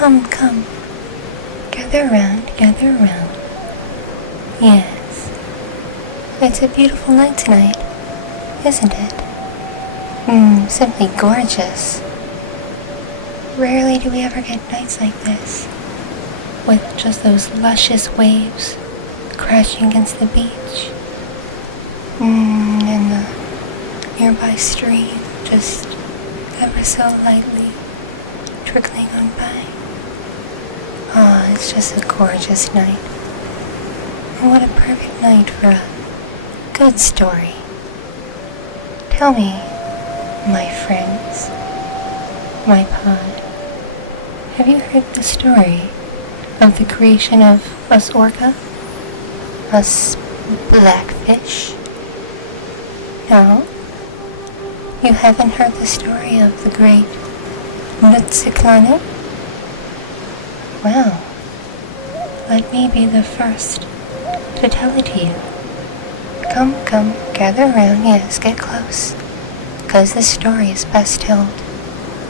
Come, come. Gather round, gather round. Yes. It's a beautiful night tonight, isn't it? Simply gorgeous. Rarely do we ever get nights like this, with just those luscious waves crashing against the beach, and the nearby stream just ever so lightly trickling on by. It's just a gorgeous night. And what a perfect night for a good story. Tell me, my friends, my pod, have you heard the story of the creation of us orca? Us Blackfish? No? You haven't heard the story of the great Natsilane? Well, let me be the first to tell it to you. Come, come, gather around, yes, get close, because this story is best told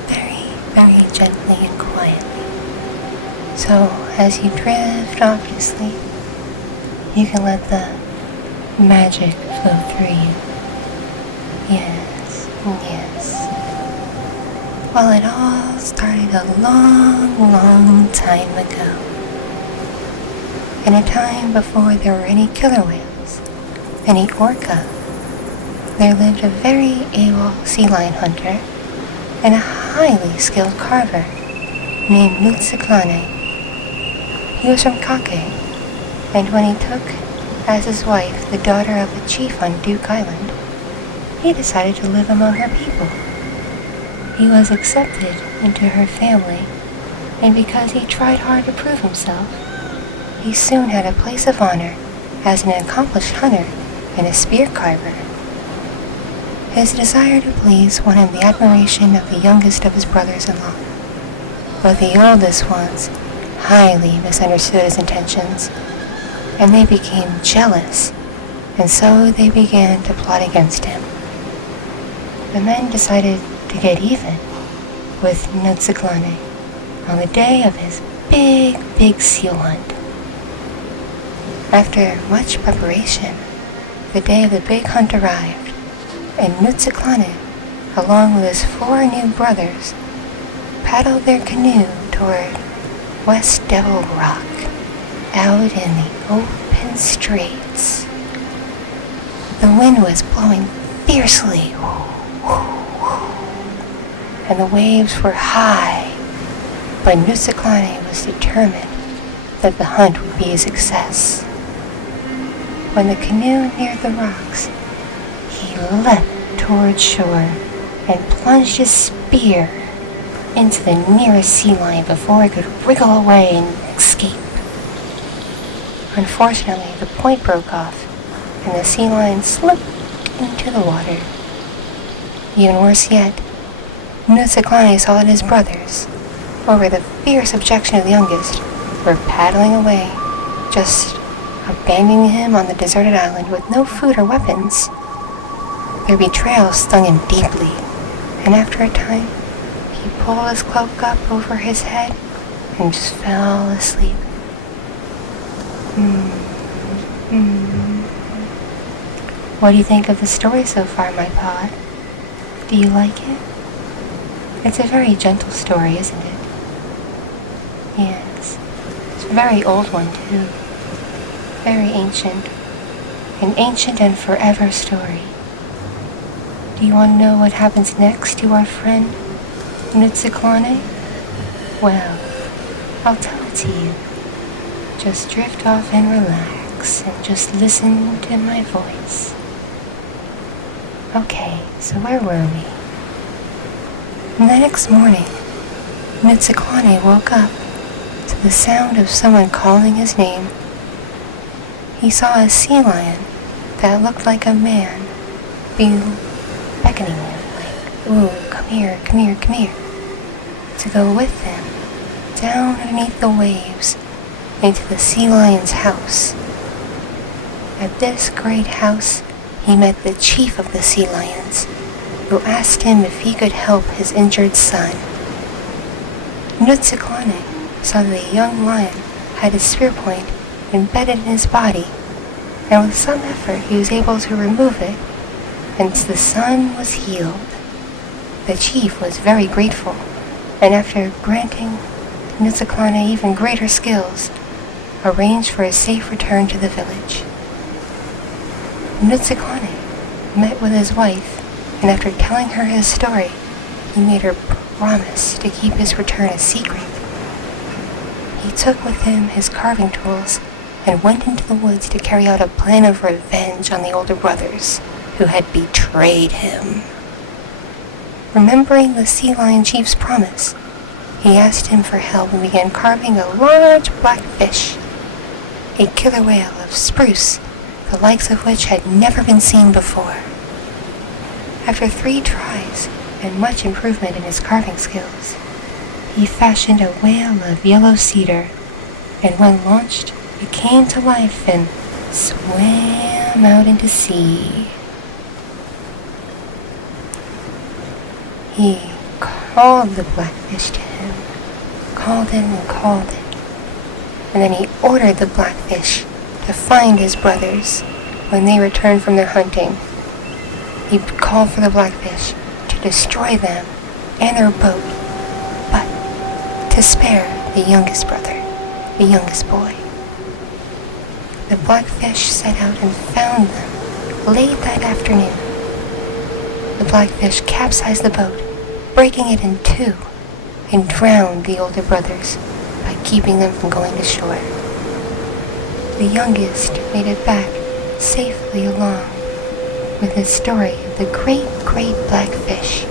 very, very gently and quietly. So, as you drift off to sleep, you can let the magic flow through you. Yes, yes. Well, it all started a long, long time ago. In a time before there were any killer whales, any orca, there lived a very able sea lion hunter and a highly skilled carver named Natsilane. He was from Kake, and when he took as his wife the daughter of a chief on Duke Island, he decided to live among her people. He was accepted into her family, and because he tried hard to prove himself, he soon had a place of honor as an accomplished hunter and a spear carver. His desire to please won him the admiration of the youngest of his brothers-in-law, but the oldest ones highly misunderstood his intentions, and they became jealous, and so they began to plot against him. The men decided to get even with Natsilane on the day of his big seal hunt. After much preparation, the day of the big hunt arrived, and Natsilane, along with his 4 new brothers, paddled their canoe toward West Devil Rock, out in the open straits. The wind was blowing fiercely, and the waves were high, but Natsilane was determined that the hunt would be a success. When the canoe neared the rocks, he leapt toward shore and plunged his spear into the nearest sea lion before it could wriggle away and escape. Unfortunately, the point broke off, and the sea lion slipped into the water. Even worse yet, Natsilane saw that his brothers, over the fierce objection of the youngest, were paddling away, just abandoning him on the deserted island with no food or weapons. Their betrayal stung him deeply, and after a time, he pulled his cloak up over his head and just fell asleep. What do you think of the story so far, my pod? Do you like it? It's a very gentle story, isn't it? Yes. It's a very old one, too. Very ancient. An ancient and forever story. Do you want to know what happens next to our friend, Natsilane? Well, I'll tell it to you. Just drift off and relax, and just listen to my voice. Okay, so where were we? The next morning, Natsilane woke up to the sound of someone calling his name. He saw a sea lion that looked like a man beckoning him, like, ooh, come here, come here, come here, to go with them down underneath the waves into the sea lion's house. At this great house, he met the chief of the sea lions, who asked him if he could help his injured son. Natsilane saw that the young lion had his spear point embedded in his body, and with some effort he was able to remove it, and the son was healed. The chief was very grateful, and after granting Natsilane even greater skills, arranged for a safe return to the village. Natsilane met with his wife, and after telling her his story, he made her promise to keep his return a secret. He took with him his carving tools and went into the woods to carry out a plan of revenge on the older brothers who had betrayed him. Remembering the sea lion chief's promise, he asked him for help and began carving a large blackfish, a killer whale of spruce, the likes of which had never been seen before. After 3 tries and much improvement in his carving skills, he fashioned a whale of yellow cedar, and when launched, it came to life and swam out into sea. He called the blackfish to him, called it and called it, and then he ordered the blackfish to find his brothers when they returned from their hunting. He called for the blackfish to destroy them and their boat, but to spare the youngest brother, the youngest boy. The blackfish set out and found them late that afternoon. The blackfish capsized the boat, breaking it in 2, and drowned the older brothers by keeping them from going to shore. The youngest made it back safely along with his story of the great blackfish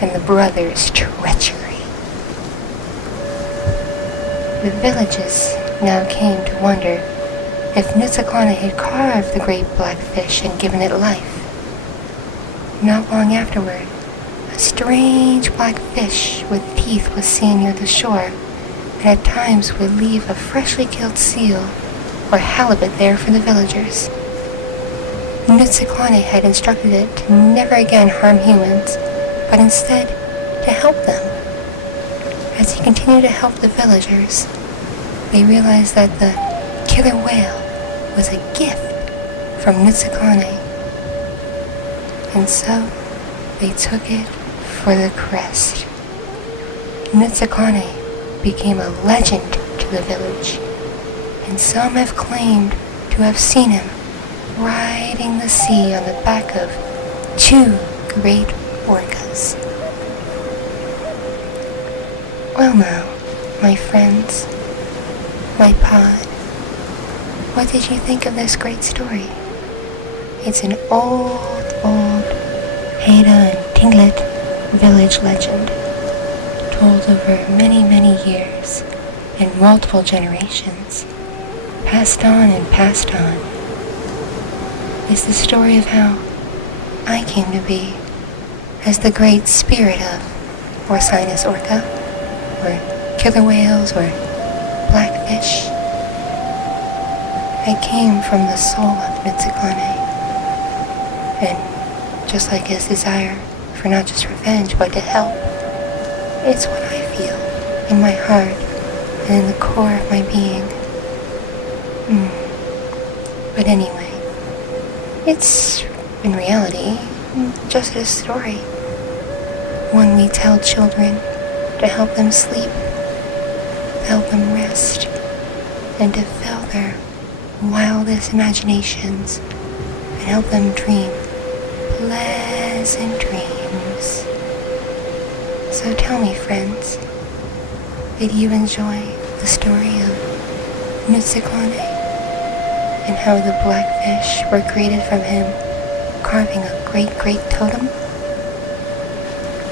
and the brothers' treachery. The villagers now came to wonder if Natsilane had carved the great blackfish and given it life. Not long afterward, a strange black fish with teeth was seen near the shore, and at times would leave a freshly killed seal or halibut there for the villagers. Natsilane had instructed it to never again harm humans, but instead to help them. As he continued to help the villagers, they realized that the killer whale was a gift from Natsilane, and so they took it for the crest. Natsilane became a legend to the village, and some have claimed to have seen him riding the sea on the back of 2 great orcas. Well now, my friends, my pod, what did you think of this great story? It's an old Haida T'inglit village legend, told over many years and multiple generations, passed on and passed on. It's the story of how I came to be as the great spirit of Orki orca, or killer whales, or blackfish. I came from the soul of Natsilane, and just like his desire for not just revenge but to help, it's what I feel in my heart and in the core of my being. But anyway, it's, in reality, just a story. One we tell children to help them sleep, to help them rest, and to fill their wildest imaginations and help them dream pleasant dreams. So tell me, friends, did you enjoy the story of Natsilane and how the blackfish were created from him carving a great totem?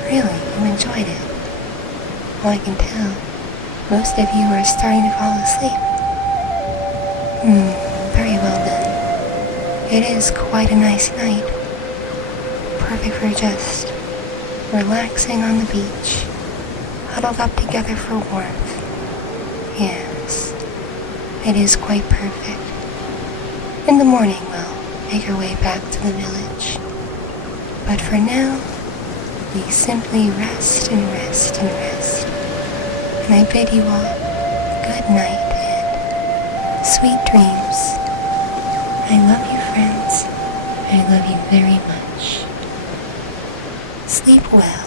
Really, you enjoyed it. Well, I can tell most of you are starting to fall asleep. Very well then. It is quite a nice night. Perfect for just relaxing on the beach, huddled up together for warmth. Yes, it is quite perfect. In the morning, we'll make our way back to the village. But for now, we simply rest and rest and rest. And I bid you all good night and sweet dreams. I love you, friends. I love you very much. Sleep well.